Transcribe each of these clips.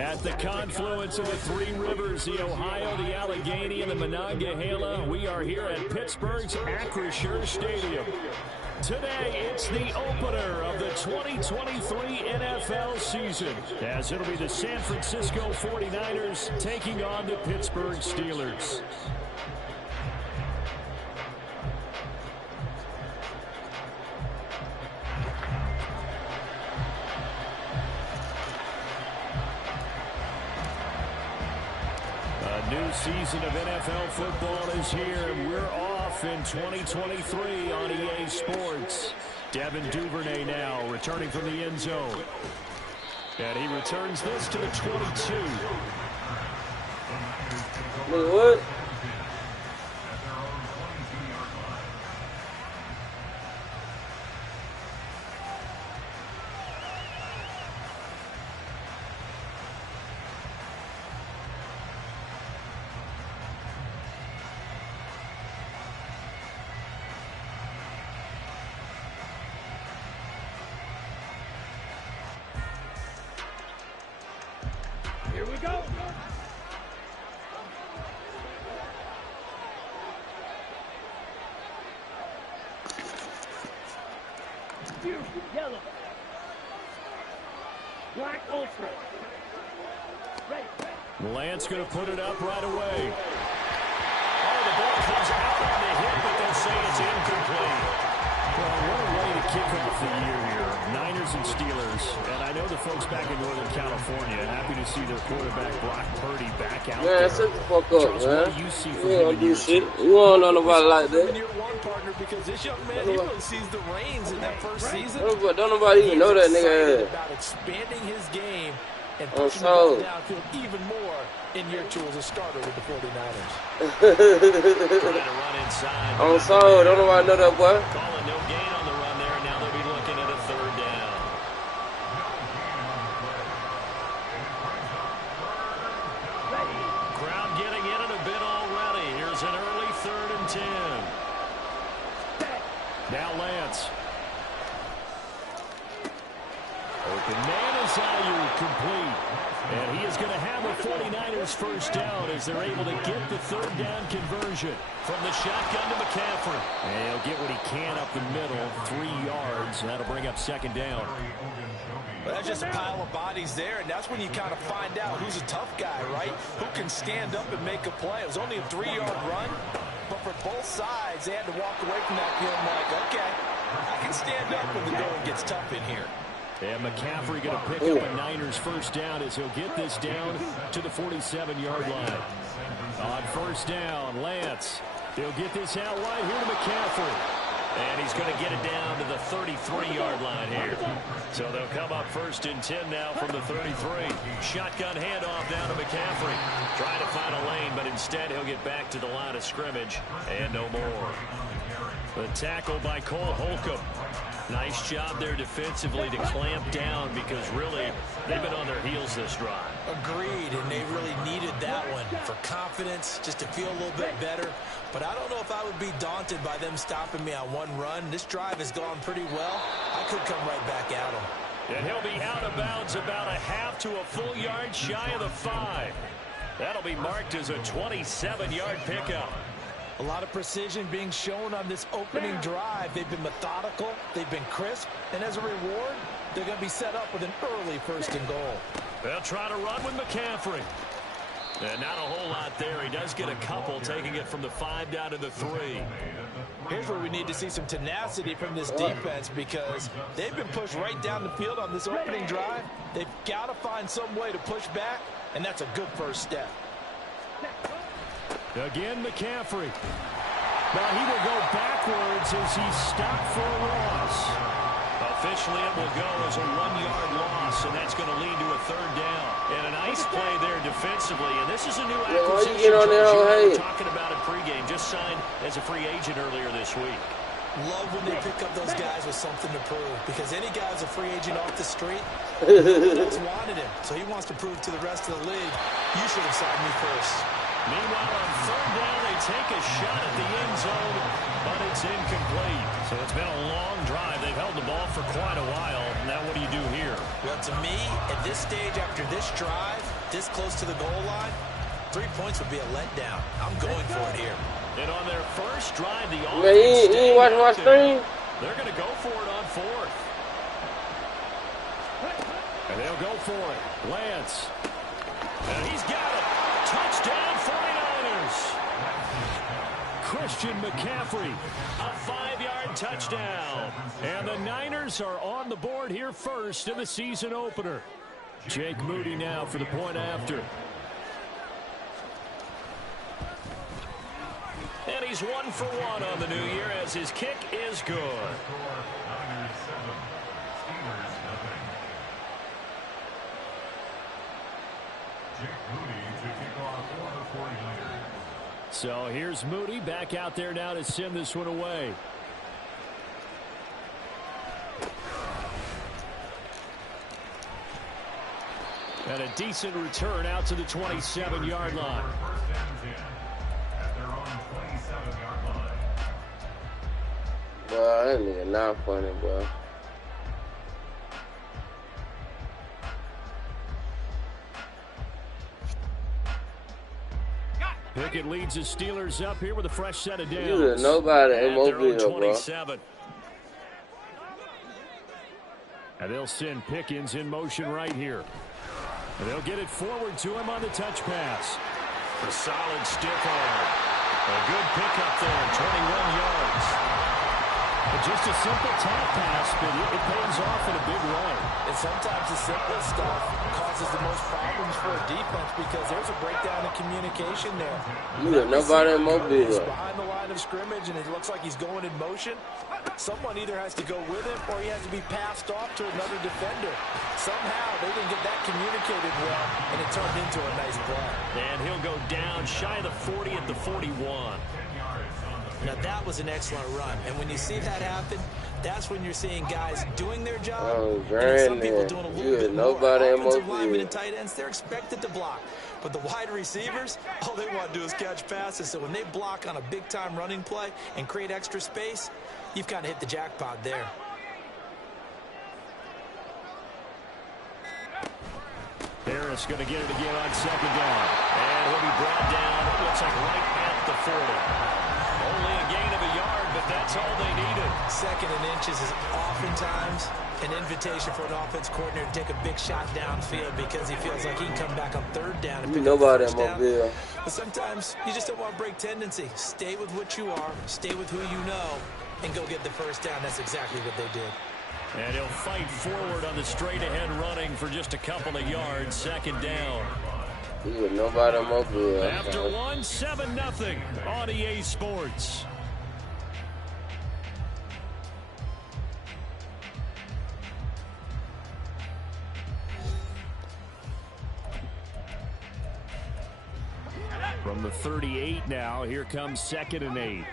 At the confluence of the three rivers, the Ohio, the Allegheny, and the Monongahela, we are here at Pittsburgh's Acrisure Stadium. Today, it's the opener of the 2023 NFL season, as it'll be the San Francisco 49ers taking on the Pittsburgh Steelers. New season of NFL football is here, and we're off in 2023 on EA Sports. Devin Duvernay now returning from the end zone. And he returns this to the 22. What? Here we go. Yellow. Black ultra. Red. Lance going to put it up right away. Oh, the ball comes out on the hit, but they'll say it's incomplete. Well, what a way to kick off the year here. Niners and Steelers. And I know the folks back in Northern California happy to see their quarterback Brock Purdy back out there. Man, shut the fuck up, Charles, man. What do you see from You him don't in do year shit. two? You don't know nobody like that. In year one, partner, because this young man, he really sees the reins in that first season. Don't nobody even know that nigga. About expanding his game and I'm pushing the ball sold. downfield even more in year two as a starter with the 49ers. Trying to run inside. I'm sold. Don't nobody know that, boy. Calling no gain on the run there, and now they'll be looking at a third down. Crowd getting in it a bit already. Here's an early 3rd and 10. Now Lance. Open man is Ayuk, complete. And he is going to have a 49ers first down as they're able to get the third down conversion. From the shotgun to McCaffrey. And he'll get what he can up the middle, 3 yards. That'll bring up second down. Well, that's just a pile of bodies there, and that's when you kind of find out who's a tough guy, right? Who can stand up and make a play. It was only a 3-yard run, but for both sides, they had to walk away from that feeling like, okay, I can stand up when the going gets tough in here. And McCaffrey going to pick up a Niners first down as he'll get this down to the 47-yard line. On first down, Lance. He'll get this out wide here to McCaffrey. And he's going to get it down to the 33-yard line here. So they'll come up 1st and 10 now from the 33. Shotgun handoff down to McCaffrey. Trying to find a lane, but instead he'll get back to the line of scrimmage. And no more. The tackle by Cole Holcomb. Nice job there defensively to clamp down because really they've been on their heels this drive. Agreed, and they really needed that one for confidence, just to feel a little bit better. But I don't know if I would be daunted by them stopping me on one run. This drive has gone pretty well. I could come right back at them. And he'll be out of bounds about a half to a full yard shy of the 5. That'll be marked as a 27-yard pickup. A lot of precision being shown on this opening drive. They've been methodical, they've been crisp, and as a reward, they're going to be set up with an early 1st and goal. They'll try to run with McCaffrey. And not a whole lot there. He does get a couple, taking it from the 5 down to the 3. Here's where we need to see some tenacity from this defense because they've been pushed right down the field on this opening drive. They've got to find some way to push back, and that's a good first step. Again, McCaffrey. Now he will go backwards as he's stopped for a loss. Officially, it will go as a 1-yard loss, and that's going to lead to a 3rd down. And a nice play there defensively, and this is a new acquisition. Get on there, we were talking about it pregame, just signed as a free agent earlier this week. Love when they pick up those guys with something to prove, because any guy who's a free agent off the street, just wanted him, so he wants to prove to the rest of the league, you should have signed me first. Meanwhile, on 3rd down, they take a shot at the end zone, but it's incomplete. So it's been a long drive. They've held the ball for quite a while. Now what do you do here? Well, to me, at this stage after this drive, this close to the goal line, 3 points would be a letdown. I'm going for it here. And on their first drive, the offense Man, he ain't watching my stream. They're going to go for it on fourth. And they'll go for it. Lance. And he's got it. Touchdown 49ers. Christian McCaffrey, a 5-yard touchdown. And the Niners are on the board here first in the season opener. Jake Moody now for the point after. And he's 1 for 1 on the new year as his kick is good. So here's Moody back out there now to send this one away. And a decent return out to the 27-yard line. Bro, that nigga not funny, bro. Pickett leads the Steelers up here with a fresh set of downs. You nobody in At their own Mobile, bro. 27. And they'll send Pickens in motion right here. And they'll get it forward to him on the touch pass. A solid stiff arm. A good pickup there, 21 yards. But just a simple top pass, but it pays off in a big way. And sometimes the simple stuff causes the most problems for a defense because there's a breakdown in communication there. You got nobody in Mobile. He's behind the line of scrimmage, and it looks like he's going in motion. Someone either has to go with him or he has to be passed off to another defender. Somehow they didn't get that communicated well, and it turned into a nice play. And he'll go down shy of the 40 at the 41. Now, that was an excellent run. And when you see that happen, that's when you're seeing guys doing their job. Oh, and some people doing a little bit more. nobody in Offensive Mobile. linemen and tight ends, they're expected to block. But the wide receivers, all they want to do is catch passes. So when they block on a big-time running play and create extra space, you've kind of hit the jackpot there. Harris going to get it again on second down. And he'll be brought down, it looks like right at the 40. Only a gain of a yard, but that's all they needed. Second and inches is oftentimes an invitation for an offense coordinator to take a big shot downfield because he feels like he can come back on third down and pick up the first down. But sometimes you just don't want to break tendency. Stay with what you are, stay with who you know, and go get the first down. That's exactly what they did. And he'll fight forward on the straight-ahead running for just a couple of yards. Second down. Nobody in Mobile. After one, 7-0 on EA Sports. From the 38 now, here comes 2nd and 8.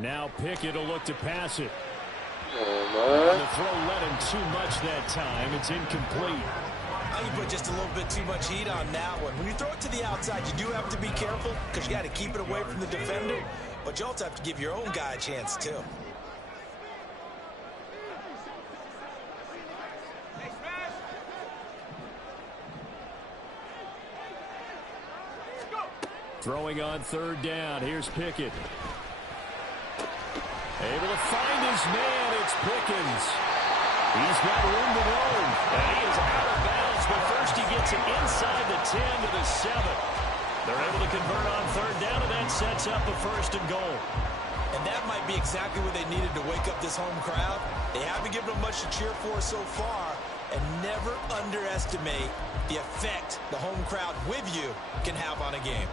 Now Pickett will look to pass it. The throw led him too much that time. It's incomplete. I can put just a little bit too much heat on that one. When you throw it to the outside, you do have to be careful because you got to keep it away from the defender. But you also have to give your own guy a chance, too. Throwing on third down. Here's Pickett. Able to find his man. It's Pickens. He's got room to roam. And he is out of bounds, but first he gets it inside the 10 to the 7. They're able to convert on third down, and that sets up a 1st and goal. And that might be exactly what they needed to wake up this home crowd. They haven't given them much to cheer for so far, and never underestimate the effect the home crowd with you can have on a game.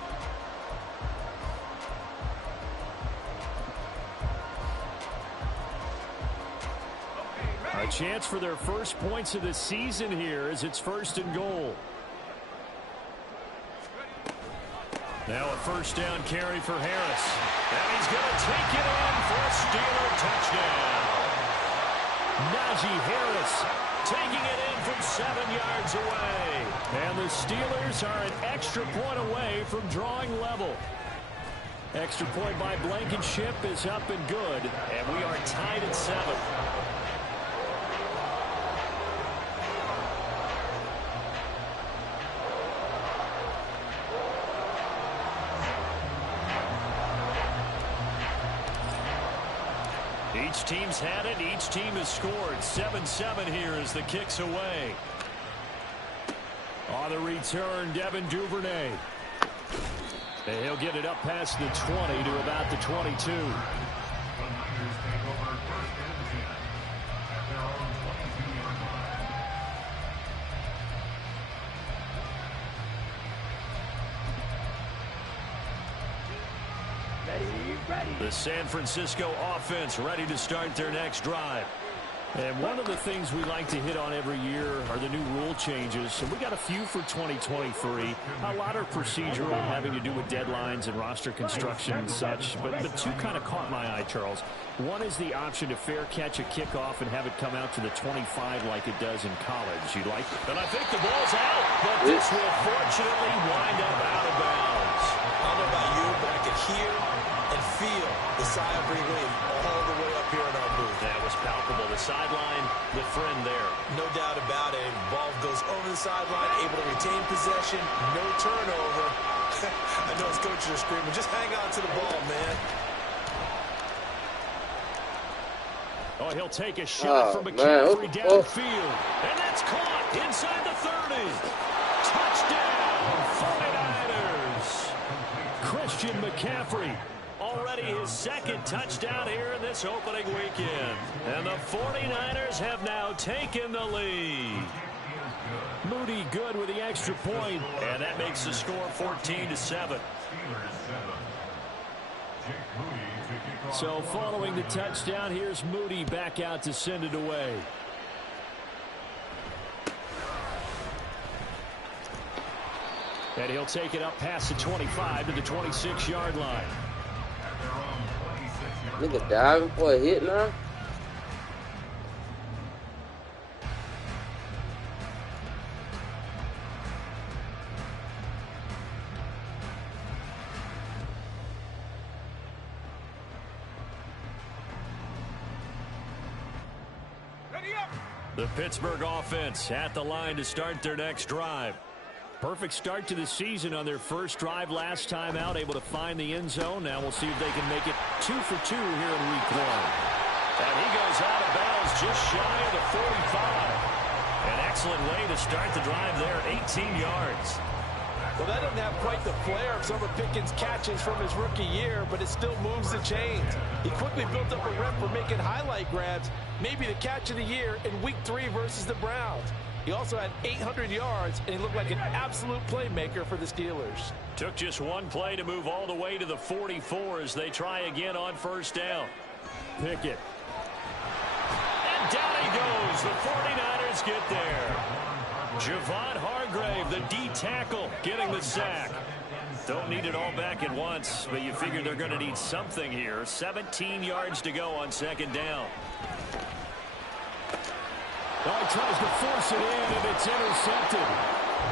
A chance for their first points of the season here as it's 1st and goal. Now a 1st down carry for Harris. And he's going to take it in for a Steeler touchdown. Najee Harris taking it in from 7 yards away. And the Steelers are an extra point away from drawing level. Extra point by Blankenship is up and good, and we are tied at 7. Each team's had it. Each team has scored. 7-7 here as the kick's away. On the return, Devin Duvernay. And he'll get it up past the 20 to about the 22. The San Francisco offense ready to start their next drive. And one of the things we like to hit on every year are the new rule changes. And we got a few for 2023. A lot are procedural, having to do with deadlines and roster construction and such. But two kind of caught my eye, Charles. One is the option to fair catch a kickoff and have it come out to the 25 like it does in college. You like? And I think the ball's out, but this will fortunately wind up out of bounds. I don't know about you, but I can hear and feel the sigh of relief all the way up here in our booth. That was palpable. The sideline, the friend there. No doubt about it. Ball goes over the sideline, able to retain possession, no turnover. I know his coaches are screaming, just hang on to the ball, man. Oh, he'll take a shot from McCaffrey downfield. And that's caught inside the 30. Touchdown, 49ers. Christian McCaffrey. Already his second touchdown here in this opening weekend. And the 49ers have now taken the lead. Moody good with the extra point, and that makes the score 14-7. So following the touchdown, here's Moody back out to send it away. And he'll take it up past the 25 to the 26-yard line. Nigga diving for a hit now? The Pittsburgh offense at the line to start their next drive. Perfect start to the season on their first drive last time out, able to find the end zone. Now we'll see if they can make it 2 for 2 here in week 1. And he goes out of bounds just shy of the 45. An excellent way to start the drive there, 18 yards. Well, that doesn't have quite the flair of some of Pickens' catches from his rookie year, but it still moves the chains. He quickly built up a rep for making highlight grabs, maybe the catch of the year in week 3 versus the Browns. He also had 800 yards, and he looked like an absolute playmaker for the Steelers. Took just one play to move all the way to the 44 as they try again on first down. Pickett. And down he goes. The 49ers get there. Javon Hargrave, the D tackle, getting the sack. Don't need it all back at once, but you figure they're going to need something here. 17 yards to go on second down. Oh, he tries to force it in, and it's intercepted.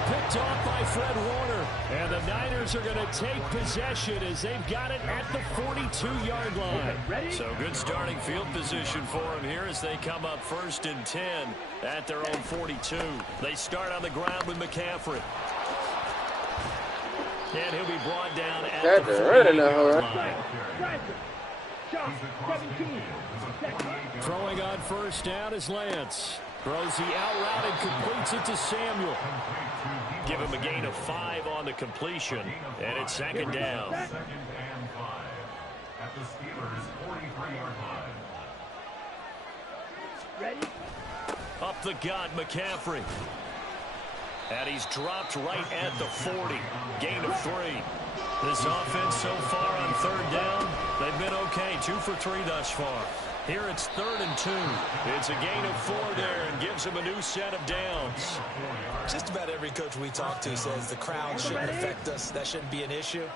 Picked off by Fred Warner. And the Niners are going to take possession as they've got it at the 42-yard line. So good starting field position for them here as they come up 1st and 10 at their own 42. They start on the ground with McCaffrey. And he'll be brought down at the 48-yard line. Throwing on first down is Lance. Throws the out route and completes it to Samuel. Give him a gain of 5 on the completion, and it's second down. Ready? Up the gut, McCaffrey. And he's dropped right at the 40. Gain of 3. This offense so far on third down, they've been okay. 2 for 3 thus far. Here it's 3rd and 2. It's a gain of 4 there and gives him a new set of downs. Just about every coach we talk to says the crowd shouldn't affect us. That shouldn't be an issue.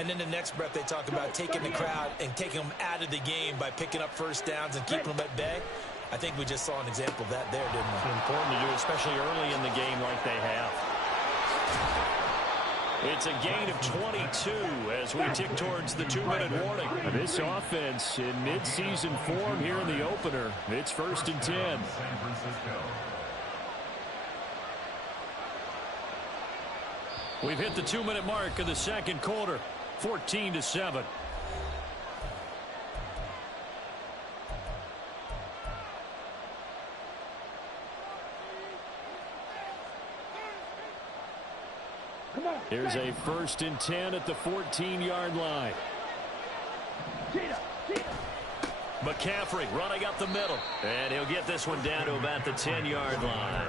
And then the next breath they talk about taking the crowd and taking them out of the game by picking up first downs and keeping them at bay. I think we just saw an example of that there, didn't we? Important to do, especially early in the game like they have. It's a gain of 22 as we tick towards the 2-minute warning. This offense in mid-season form here in the opener. It's 1st and 10. We've hit the 2-minute mark of the second quarter. 14-7. Here's a 1st and 10 at the 14-yard line. McCaffrey running up the middle. And he'll get this one down to about the 10-yard line.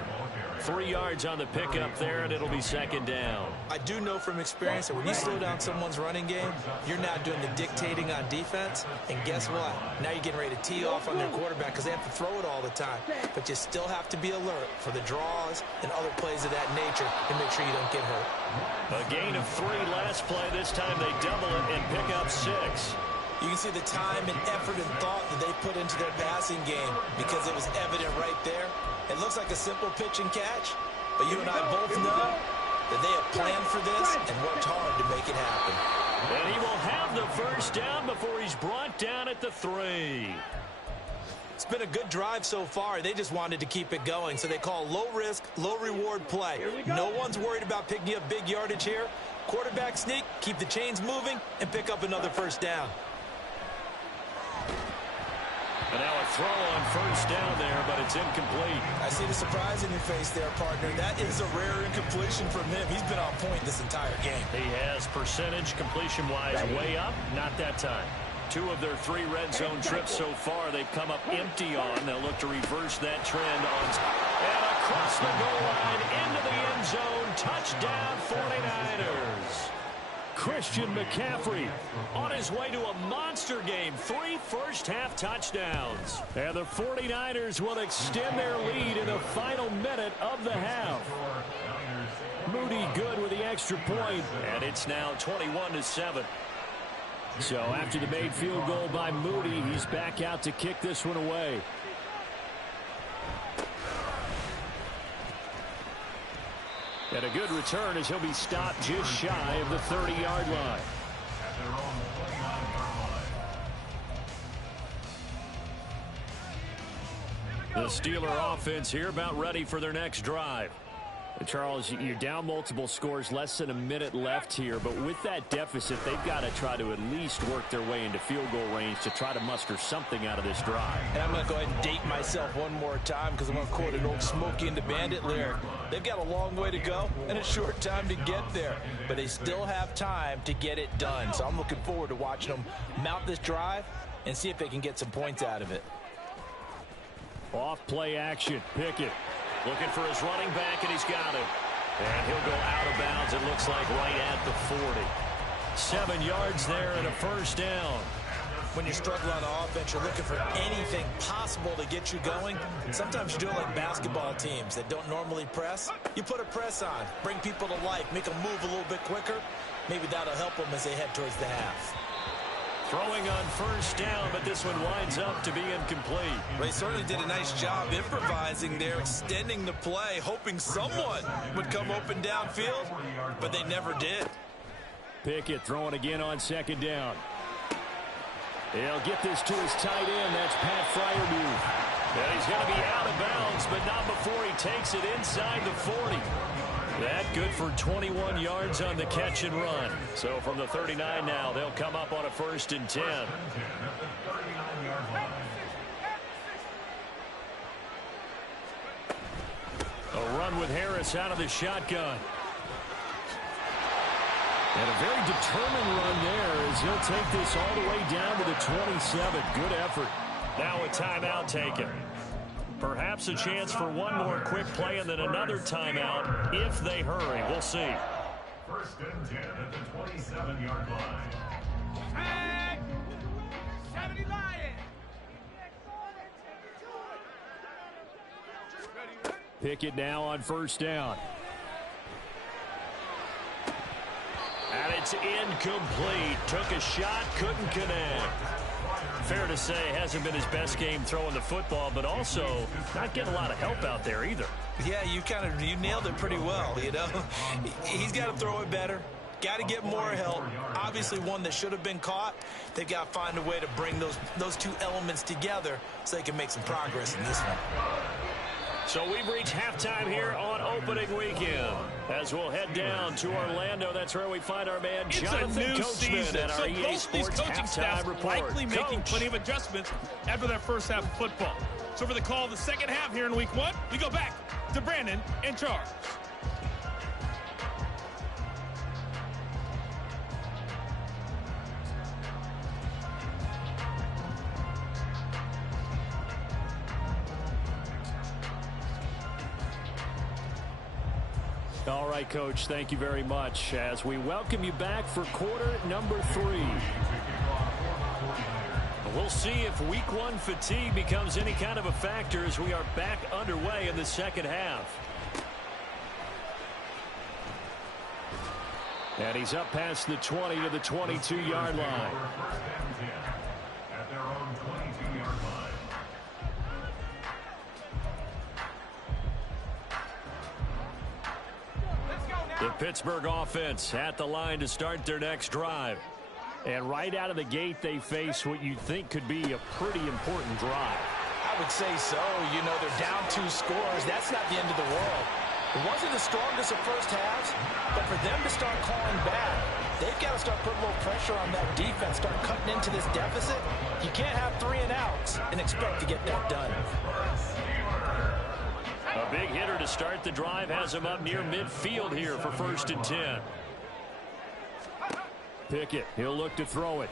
3 yards on the pickup there, and it'll be 2nd down. I do know from experience that when you slow down someone's running game, you're now doing the dictating on defense. And guess what? Now you're getting ready to tee off on their quarterback because they have to throw it all the time. But you still have to be alert for the draws and other plays of that nature to make sure you don't get hurt. A gain of 3 last play. This time they double it and pick up 6. You can see the time and effort and thought that they put into their passing game because it was evident right there. It looks like a simple pitch and catch, but you and I both know that they have planned for this and worked hard to make it happen. And he will have the 1st down before he's brought down at the 3. It's been a good drive so far. They just wanted to keep it going, so they call low-risk, low-reward play. No one's worried about picking up big yardage here. Quarterback sneak, keep the chains moving, and pick up another 1st down. And now a throw on 1st down there, but it's incomplete. I see the surprise in your face there, partner. That is a rare incompletion from him. He's been on point this entire game. He has percentage completion-wise way up. Not that time. 2 of their 3 red zone trips so far, they've come up empty on. They'll look to reverse that trend on. And across the goal line into the end zone. Touchdown 49ers. Christian McCaffrey on his way to a monster game. 3 first-half touchdowns. And the 49ers will extend their lead in the final minute of the half. Moody good with the extra point, and it's now 21-7. So after the made field goal by Moody, he's back out to kick this one away. And a good return as he'll be stopped just shy of the 30-yard line. The Steeler offense here about ready for their next drive. Charles, you're down multiple scores, less than a minute left here, but with that deficit, they've got to try to at least work their way into field goal range to try to muster something out of this drive. And I'm going to go ahead and date myself one more time because I'm going to quote an old Smokey and the Bandit lyric. They've got a long way to go and a short time to get there, but they still have time to get it done. So I'm looking forward to watching them mount this drive and see if they can get some points out of it. Off play action, Pickett. Looking for his running back, and he's got him. And he'll go out of bounds, it looks like, right at the 40. 7 yards there and a 1st down. When you're struggling on offense, you're looking for anything possible to get you going. Sometimes you do it like basketball teams that don't normally press. You put a press on, bring people to life, make them move a little bit quicker. Maybe that'll help them as they head towards the half. Throwing on 1st down, but this one winds up to be incomplete. They certainly did a nice job improvising there, extending the play, hoping someone would come open downfield, but they never did. Pickett throwing again on 2nd down. He'll get this to his tight end. That's Pat Freiermuth. And he's going to be out of bounds, but not before he takes it inside the 40. That good for 21 yards on the catch and run. So from the 39 now, they'll come up on a 1st and 10. A run with Harris out of the shotgun. And a very determined run there as he'll take this all the way down to the 27. Good effort. Now a timeout taken. Perhaps a chance for one more quick play and then another timeout if they hurry. We'll see. 1st and 10 at the 27-yard line. Tag! 70 Lions! Pickett now on 1st down. And it's incomplete. Took a shot, couldn't connect. Fair to say, hasn't been his best game throwing the football, but also not getting a lot of help out there either. Yeah, you nailed it pretty well, you know. He's got to throw it better. Got to get more help. Obviously, one that should have been caught. They've got to find a way to bring those two elements together so they can make some progress in this one. So we've reached halftime here on opening weekend. As we'll head down to Orlando, that's where we find our man Jonathan Coachman at our EA Sports halftime report. Likely making plenty of adjustments after that first half of football. So for the call of the second half here in week 1, we go back to Brandon in charge. All right, Coach, thank you very much as we welcome you back for quarter number 3. We'll see if week 1 fatigue becomes any kind of a factor as we are back underway in the second half. And he's up past the 20 to the 22-yard line. At their own 22-yard line. The Pittsburgh offense at the line to start their next drive. And right out of the gate, they face what you'd think could be a pretty important drive. I would say so. You know, they're down 2 scores. That's not the end of the world. It wasn't the strongest of first halves, but for them to start calling back, they've got to start putting a little pressure on that defense, start cutting into this deficit. You can't have 3 and outs and expect to get that done. A big hitter to start the drive has him up near midfield here for 1st and 10. Pickett, he'll look to throw it.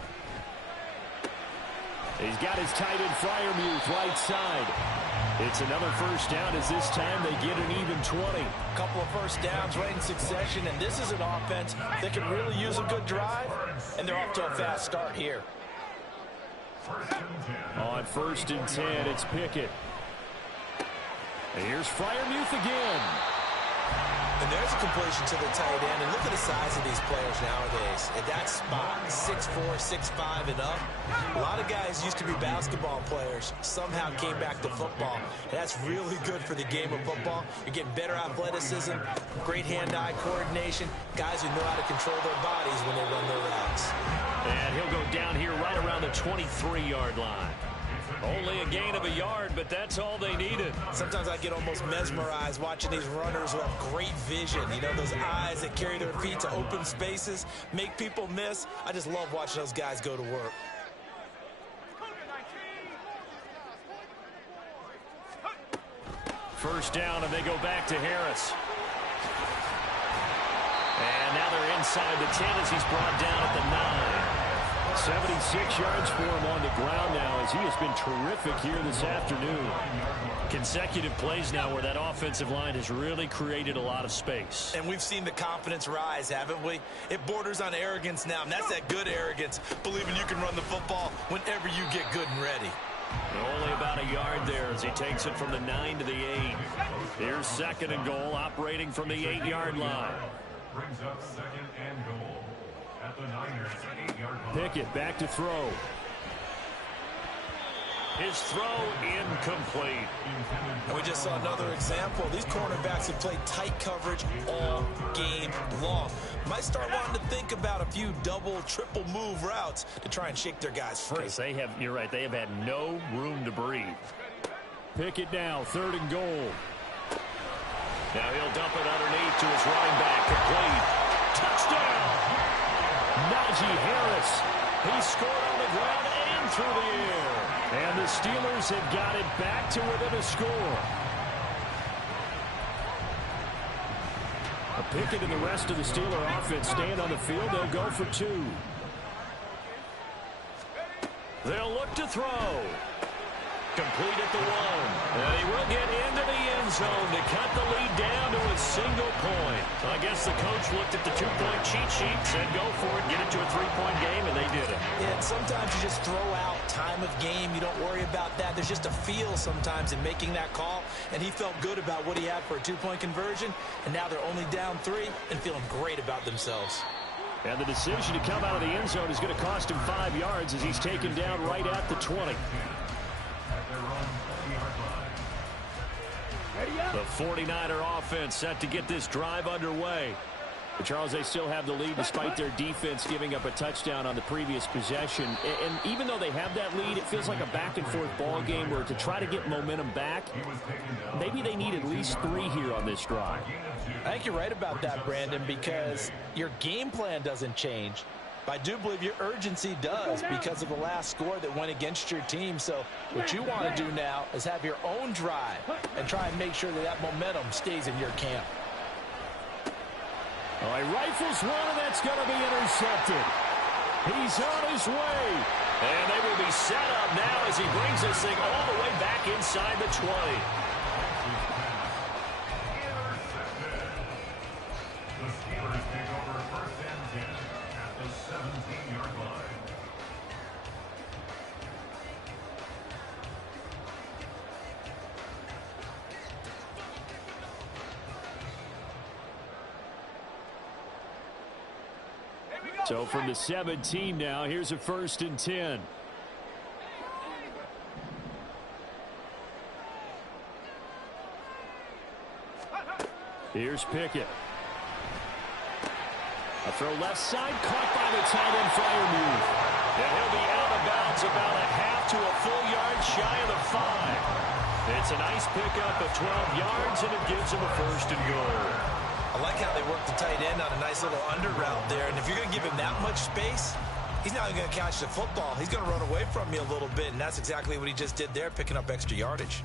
He's got his tight end Freiermuth right side. It's another first down as this time they get an even 20. A couple of first downs right in succession, and this is an offense that can really use a good drive, and they're off to a fast start here. On 1st and 10, it's Pickett. And here's Freiermuth again. And there's a completion to the tight end. And look at the size of these players nowadays. At that spot, 6'4", 6'5", and up. A lot of guys used to be basketball players. Somehow came back to football. And that's really good for the game of football. You're getting better athleticism, great hand-eye coordination. Guys who know how to control their bodies when they run their routes. And he'll go down here right around the 23-yard line. Only a gain of a yard, but that's all they needed. Sometimes I get almost mesmerized watching these runners who have great vision. You know, those eyes that carry their feet to open spaces, make people miss. I just love watching those guys go to work. First down, and they go back to Harris. And now they're inside the 10 as he's brought down at the 9. 76 yards for him on the ground now as he has been terrific here this afternoon. Consecutive plays now where that offensive line has really created a lot of space. And we've seen the confidence rise, haven't we? It borders on arrogance now, and that's that good arrogance, believing you can run the football whenever you get good and ready. Only about a yard there as he takes it from the 9 to the 8. Here's 2nd and goal, operating from the 8-yard line. Brings up 2nd and goal. At the Niners' 8-yard line. Pickett back to throw. His throw incomplete. And we just saw another example. These cornerbacks have played tight coverage all game long. Might start wanting to think about a few double, triple move routes to try and shake their guys free. They have, you're right, they have had no room to breathe. Pickett now, 3rd and goal. Now he'll dump it underneath to his running back, complete. Touchdown! Najee Harris. He scored on the ground and through the air. And the Steelers have got it back to within a score. Pickett and the rest of the Steeler offense stand on the field. They'll go for 2. They'll look to throw. Complete at the 1. And he will get into the end zone to cut the lead down to a single point. I guess the coach looked at the 2-point cheat sheet, said go for it, get it to a 3-point game, and they did it. Yeah, and sometimes you just throw out time of game. You don't worry about that. There's just a feel sometimes in making that call, and he felt good about what he had for a 2-point conversion, and now they're only down 3 and feeling great about themselves. And the decision to come out of the end zone is going to cost him 5 yards as he's taken down right at the 20. The 49er offense set to get this drive underway. But Charles, they still have the lead despite their defense giving up a touchdown on the previous possession. And even though they have that lead, it feels like a back-and-forth ball game where to try to get momentum back, maybe they need at least 3 here on this drive. I think you're right about that, Brandon, because your game plan doesn't change. But I do believe your urgency does because of the last score that went against your team. So what you want to do now is have your own drive and try and make sure that that momentum stays in your camp. Oh, he rifles one, and that's going to be intercepted. He's on his way. And they will be set up now as he brings this thing all the way back inside the 20. The Steelers take over 1st and 10 at the 17-yard line. So from the 17 now, here's a 1st and 10. Here's Pickett. A throw left side, caught by the tight end Freiermuth. And he'll be out of bounds about a half to a full yard shy of the 5. It's a nice pickup of 12 yards, and it gives him a 1st and goal. I like how they work the tight end on a nice little under route there. And if you're going to give him that much space, he's not going to catch the football. He's going to run away from you a little bit, and that's exactly what he just did there, picking up extra yardage.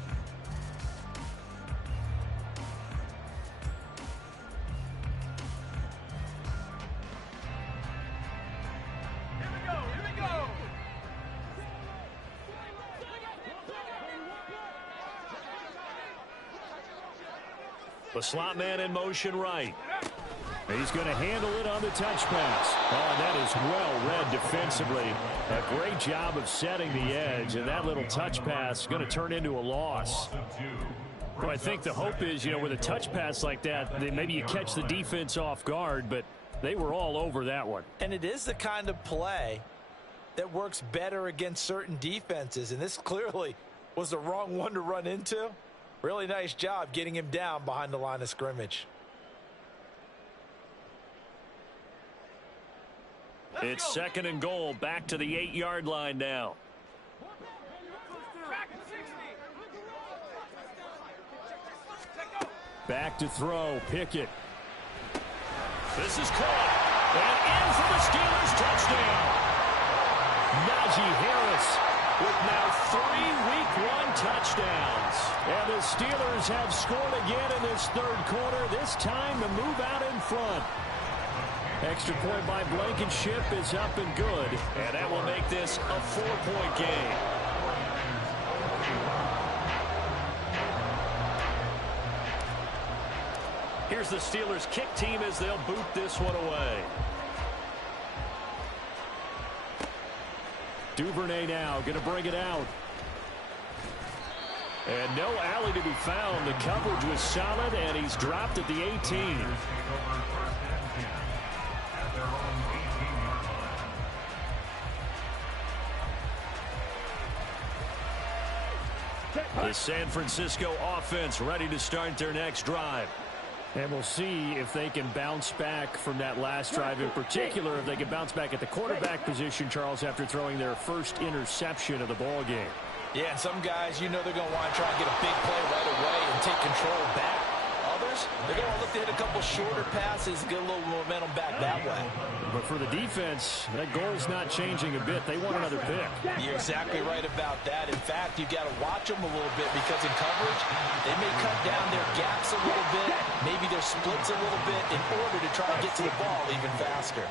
The slot man in motion right. He's going to handle it on the touch pass. Oh, and that is well read defensively. A great job of setting the edge, and that little touch pass is going to turn into a loss. Well, I think the hope is, with a touch pass like that, maybe you catch the defense off guard, but they were all over that one. And it is the kind of play that works better against certain defenses, and this clearly was the wrong one to run into. Really nice job getting him down behind the line of scrimmage. It's 2nd and goal, back to the 8-yard line now. Back to throw, Pickett. This is caught, and in for the Steelers touchdown. Najee Harris with now 3 Week 1 touchdowns. And the Steelers have scored again in this 3rd quarter, this time to move out in front. Extra point by Blankenship is up and good, and that will make this a 4-point game. Here's the Steelers kick team as they'll boot this one away. Duvernay now going to bring it out. And no alley to be found. The coverage was solid, and he's dropped at the 18. The San Francisco offense ready to start their next drive. And we'll see if they can bounce back from that last drive in particular, if they can bounce back at the quarterback position, Charles, after throwing their first interception of the ball game. Yeah, and some guys, they're going to want to try and get a big play right away and take control back. Others, they're going to look to hit a couple shorter passes, get a little momentum back that way. But for the defense, that goal's not changing a bit. They want another pick. You're exactly right about that. In fact, you've got to watch them a little bit because in coverage, they may cut down their gaps a little bit, maybe their splits a little bit in order to try and get to the ball even faster.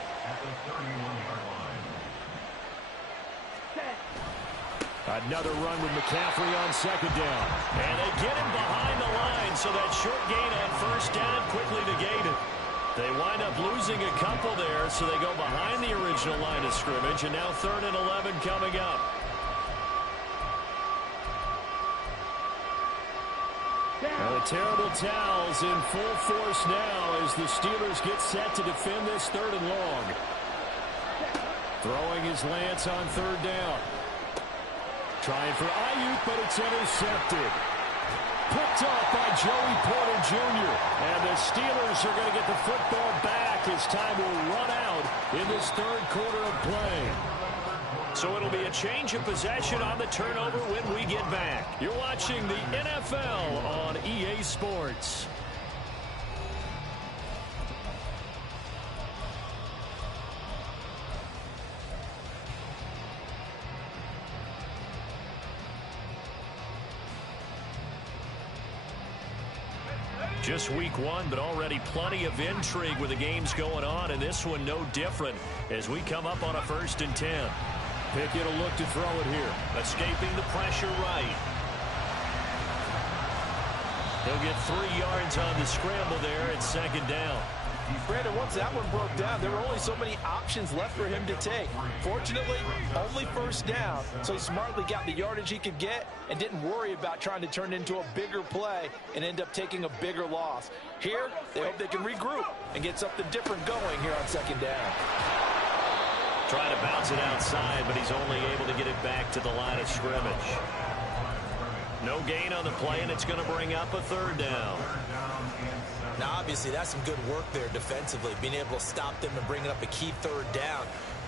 Another run with McCaffrey on 2nd down. And they get him behind the line, so that short gain on 1st down quickly negated. They wind up losing a couple there, so they go behind the original line of scrimmage, and now 3rd and 11 coming up. Now the terrible towels in full force now as the Steelers get set to defend this 3rd and long. Throwing his Lance on 3rd down. Trying for Ayuk, but it's intercepted. Picked off by Joey Porter Jr. And the Steelers are going to get the football back as time will run out in this third quarter of play. So it'll be a change of possession on the turnover when we get back. You're watching the NFL on EA Sports. Just week one, but already plenty of intrigue with the games going on, and this one no different as we come up on a 1st and 10. Pickett will look to throw it here. Escaping the pressure right. He'll get 3 yards on the scramble there at 2nd down. Brandon, once that one broke down, there were only so many options left for him to take. Fortunately, only 1st down, so he smartly got the yardage he could get and didn't worry about trying to turn it into a bigger play and end up taking a bigger loss. Here, they hope they can regroup and get something different going here on 2nd down. Trying to bounce it outside, but he's only able to get it back to the line of scrimmage. No gain on the play, and it's going to bring up a 3rd down. Now, obviously, that's some good work there defensively, being able to stop them and bringing up a key 3rd down.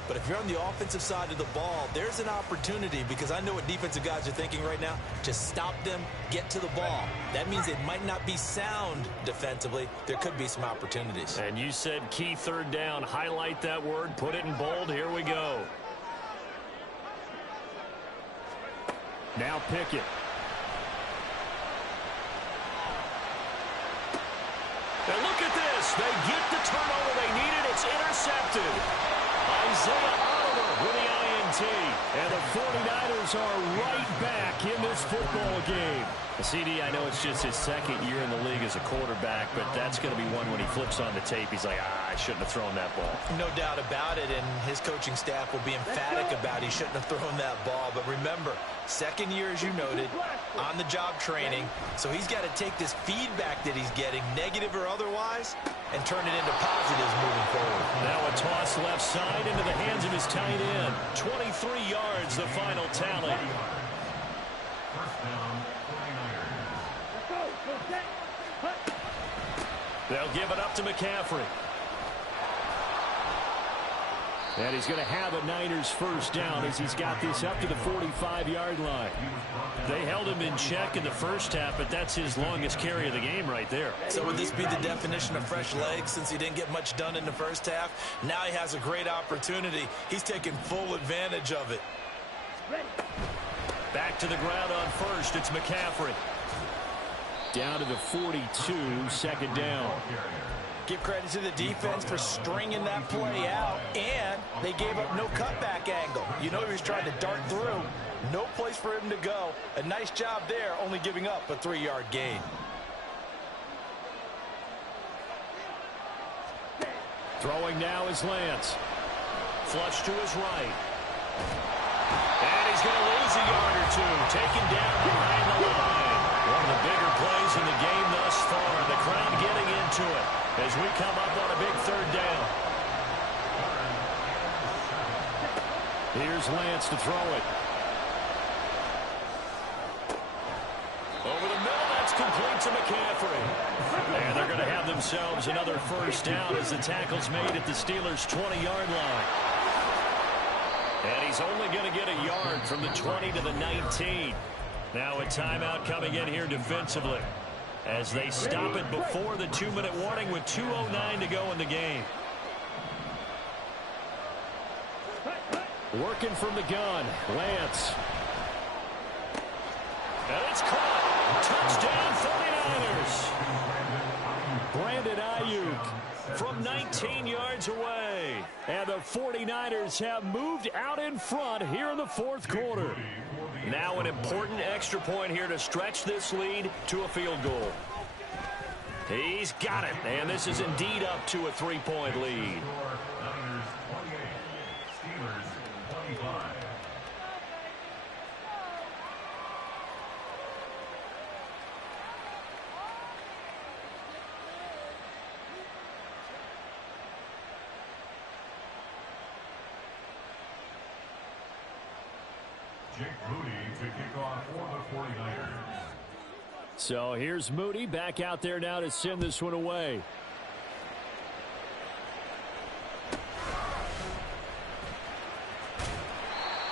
But if you're on the offensive side of the ball, there's an opportunity, because I know what defensive guys are thinking right now. Just stop them, get to the ball. That means it might not be sound defensively. There could be some opportunities. And you said key 3rd down. Highlight that word, put it in bold. Here we go. Now Pickett. And look at this. They get the turnover they needed. It's intercepted. Isaiah Oliver with the INT. And the 49ers are right back in this football game. CD, I know it's just his 2nd year in the league as a quarterback, but that's going to be one when he flips on the tape. He's like, I shouldn't have thrown that ball. No doubt about it, and his coaching staff will be emphatic about he shouldn't have thrown that ball. But remember, 2nd year, as you noted, on-the-job training. So he's got to take this feedback that he's getting, negative or otherwise, and turn it into positives moving forward. Now a toss left side into the hands of his tight end. 23 yards, the final tally. They'll give it up to McCaffrey. And he's going to have a Niners 1st down as he's got this up to the 45-yard line. They held him in check in the 1st half, but that's his longest carry of the game right there. So would this be the definition of fresh legs since he didn't get much done in the 1st half? Now he has a great opportunity. He's taking full advantage of it. Back to the ground on 1st. It's McCaffrey. Down to the 42, 2nd down. Give credit to the defense for stringing that play out, and they gave up no cutback angle. You know he was trying to dart through. No place for him to go. A nice job there, only giving up a 3-yard gain. Throwing now is Lance. Flush to his right. And he's going to lose a yard or 2. Taken down behind the line. One of the bigger plays in the game thus far. The crowd getting into it as we come up on a big 3rd down. Here's Lance to throw it. Over the middle, that's complete to McCaffrey. And they're going to have themselves another 1st down as the tackle's made at the Steelers' 20-yard line. And he's only going to get a yard from the 20 to the 19. Now a timeout coming in here defensively as they stop it before the 2-minute warning with 2:09 to go in the game. Working from the gun, Lance. And it's caught. Touchdown 49ers. Brandon Ayuk from 19 yards away. And the 49ers have moved out in front here in the 4th quarter. Now an important extra point here to stretch this lead to a field goal. He's got it, and this is indeed up to a 3-point lead. Jake Moody to kick off for the 49ers. So here's Moody back out there now to send this one away.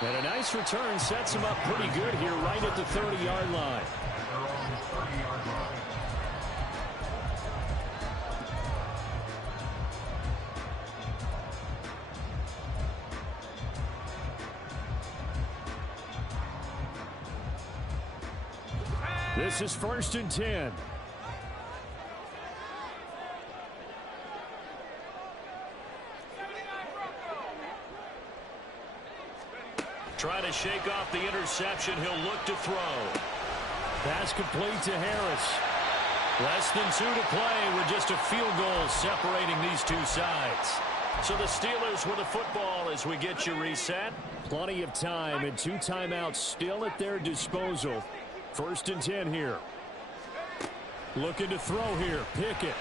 And a nice return sets him up pretty good here right at the 30-yard line. This is 1st and 10. Trying to shake off the interception. He'll look to throw. Pass complete to Harris. Less than 2 to play with just a field goal separating these two sides. So the Steelers with the football as we get you reset. Plenty of time and 2 timeouts still at their disposal. 1st and 10 here. Looking to throw here. Pickett.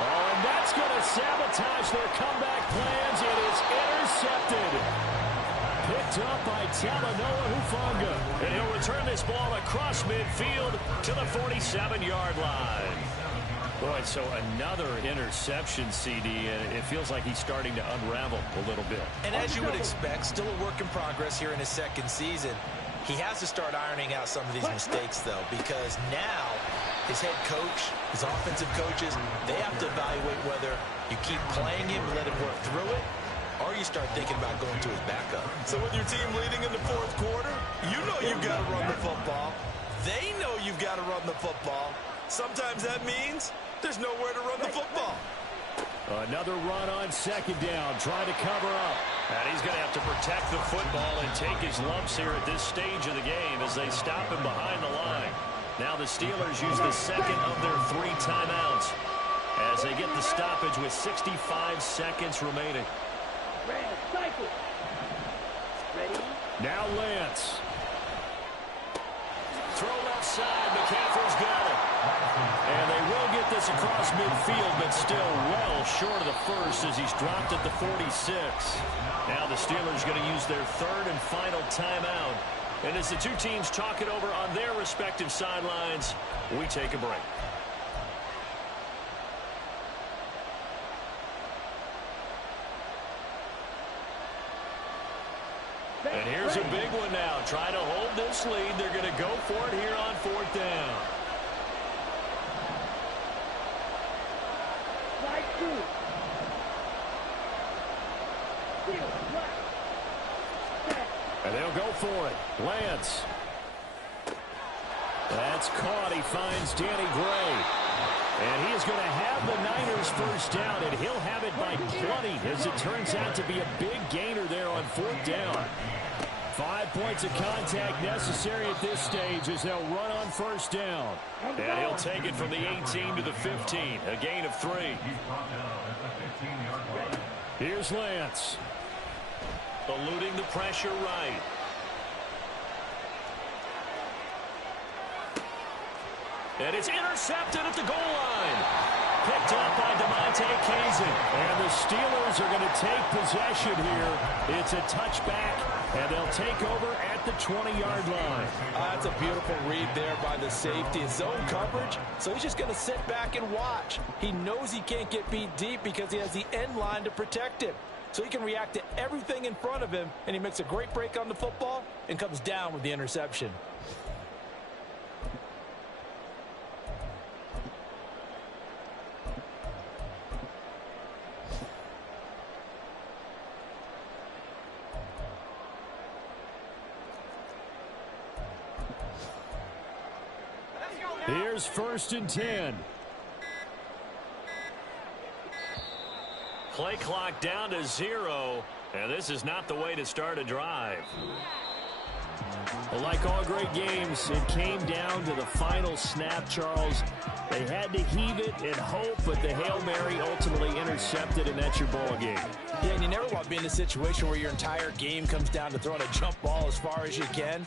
Oh, and that's going to sabotage their comeback plans. It is intercepted. Picked up by Talanoa Hufanga. And he'll return this ball across midfield to the 47-yard line. Boy, so another interception, CD, and it feels like he's starting to unravel a little bit. And as you would expect, still a work in progress here in his 2nd season. He has to start ironing out some of these mistakes, though, because now his head coach, his offensive coaches, they have to evaluate whether you keep playing him and let him work through it, or you start thinking about going to his backup. So with your team leading in the 4th quarter, you know you've got to run the football. They know you've got to run the football. Sometimes that means there's nowhere to run the football. Another run on 2nd down, trying to cover up. And he's going to have to protect the football and take his lumps here at this stage of the game as they stop him behind the line. Now the Steelers use the 2nd of their 3 timeouts as they get the stoppage with 65 seconds remaining. Now Lance. Throw left side. McCaffrey's got it. And they will get this across midfield, but still well short of the first as he's dropped at the 46. Now the Steelers going to use their 3rd and final timeout. And as the two teams talk it over on their respective sidelines, we take a break. And here's a big one now. Trying to hold this lead. They're going to go for it here on 4th down. And they'll go for it. Lance. That's caught. He finds Danny Gray. And he is going to have the Niners 1st down, and he'll have it by 20 as it turns out to be a big gainer there on 4th down. 5 points of contact necessary at this stage as they'll run on 1st down. And he'll take it from the 18 to the 15, a gain of 3. Here's Lance. Eluding the pressure right. And it's intercepted at the goal line. Picked up by DeMonte Kazin. And the Steelers are going to take possession here. It's a touchback, and they'll take over at the 20-yard line. That's a beautiful read there by the safety. It's zone coverage, so he's just going to sit back and watch. He knows he can't get beat deep because he has the end line to protect him. So he can react to everything in front of him, and he makes a great break on the football and comes down with the interception. Here's 1st and 10. Play clock down to 0, and this is not the way to start a drive. Well, like all great games, it came down to the final snap, Charles. They had to heave it and hope, but the Hail Mary ultimately intercepted, and that's your ball game. Yeah, and you never want to be in a situation where your entire game comes down to throwing a jump ball as far as you can.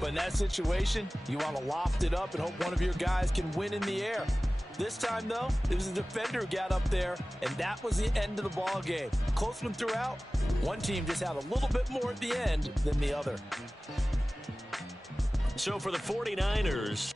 But in that situation, you want to loft it up and hope one of your guys can win in the air. This time, though, it was a defender who got up there, and that was the end of the ball game. Close one throughout. One team just had a little bit more at the end than the other. So for the 49ers,